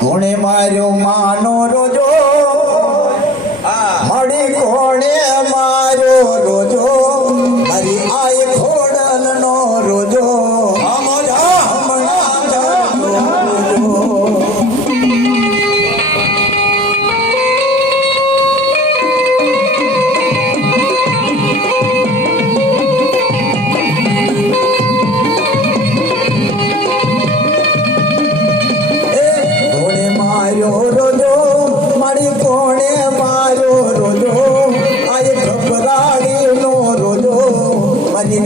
કોણે માર્યો માનો રોજો મળી કોણે માર્યો રોજો મારી આય ખોડલ નો રોજો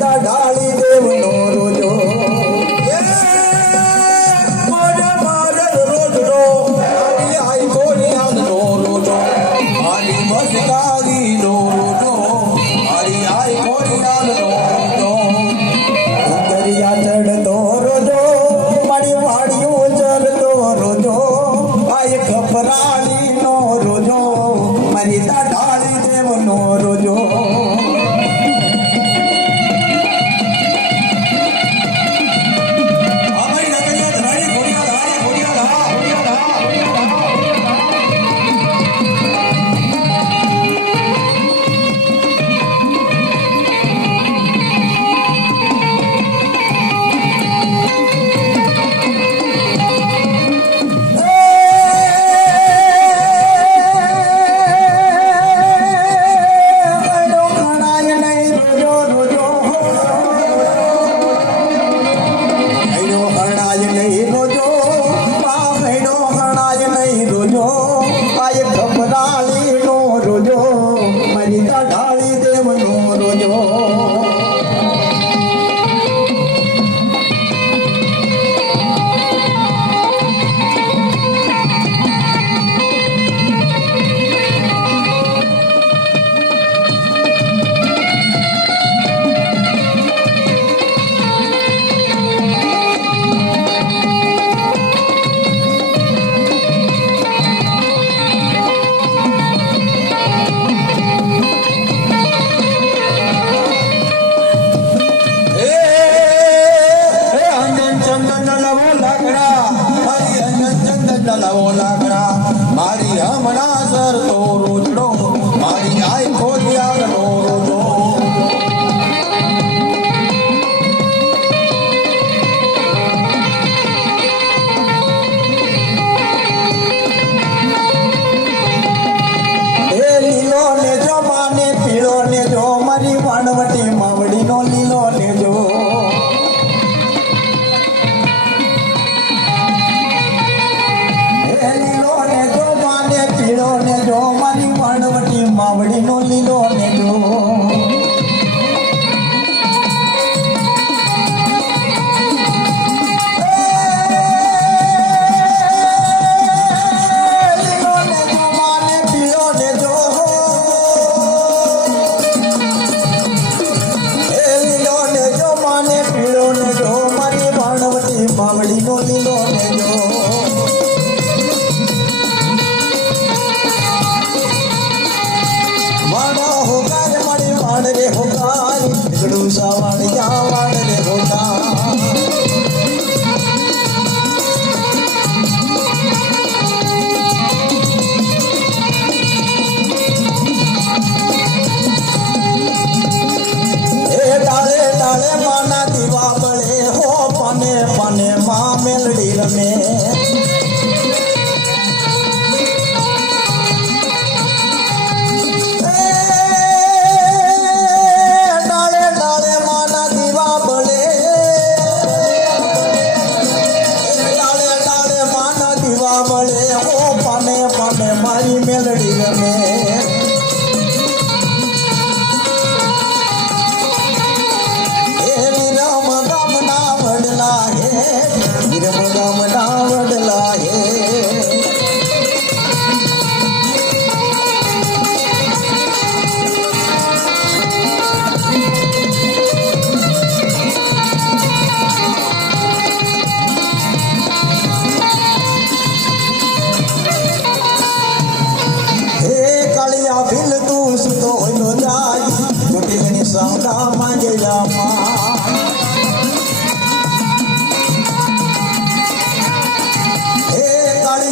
ડાળી દેવનો રોજો રોજો આઈ કોરિયાનો રોજો મારી મસ્કારીનો રોજો મારી આઈ કોરિયાનો રોજો દરિયા ચડતો રોજો મારી વાડિયું ચડતો રોજો આઈ ખપરાળીનો રોજો મારી ડાળી દેવનો રોજો ડાળી દેવનો રોજો મારી હમણાં સર તો રોજડો મારી આઈ ખોડિયાનો રોજો એ લીલો ને જો માને પીળો ને જો મારી વાણવટી માવડીનો લીલો ને જો માવડીનો લીલો ને જો લીલો ને જો માને પીળો ને જો લીલો ને જો માને પીળો ને જો મારી વાણવટી માવડીનો લીલો ને જો વાડ રે હોકાર ગડું સાવાડ યા વાડ રે હોકાર એ ડાળે ડાળે માના દીવા બળે હો પાને પાને માં મેલડી રમે મારી મેલડી રમે એ વિરમ ગામ ના વડલા હે વિરમ ગામ ના વડલા હે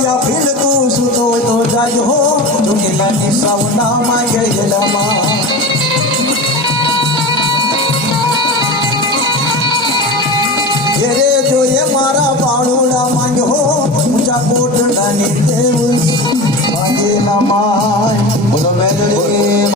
યા ફીલ તું સૂતો હોય તો જાજો ચોટીલાની સાવનામાં ગયેલામાં ઘેરે જોઈએ મારા પાડોડા માંગ્યો ઊંચા કોટડાની દેવ માંગેલામાં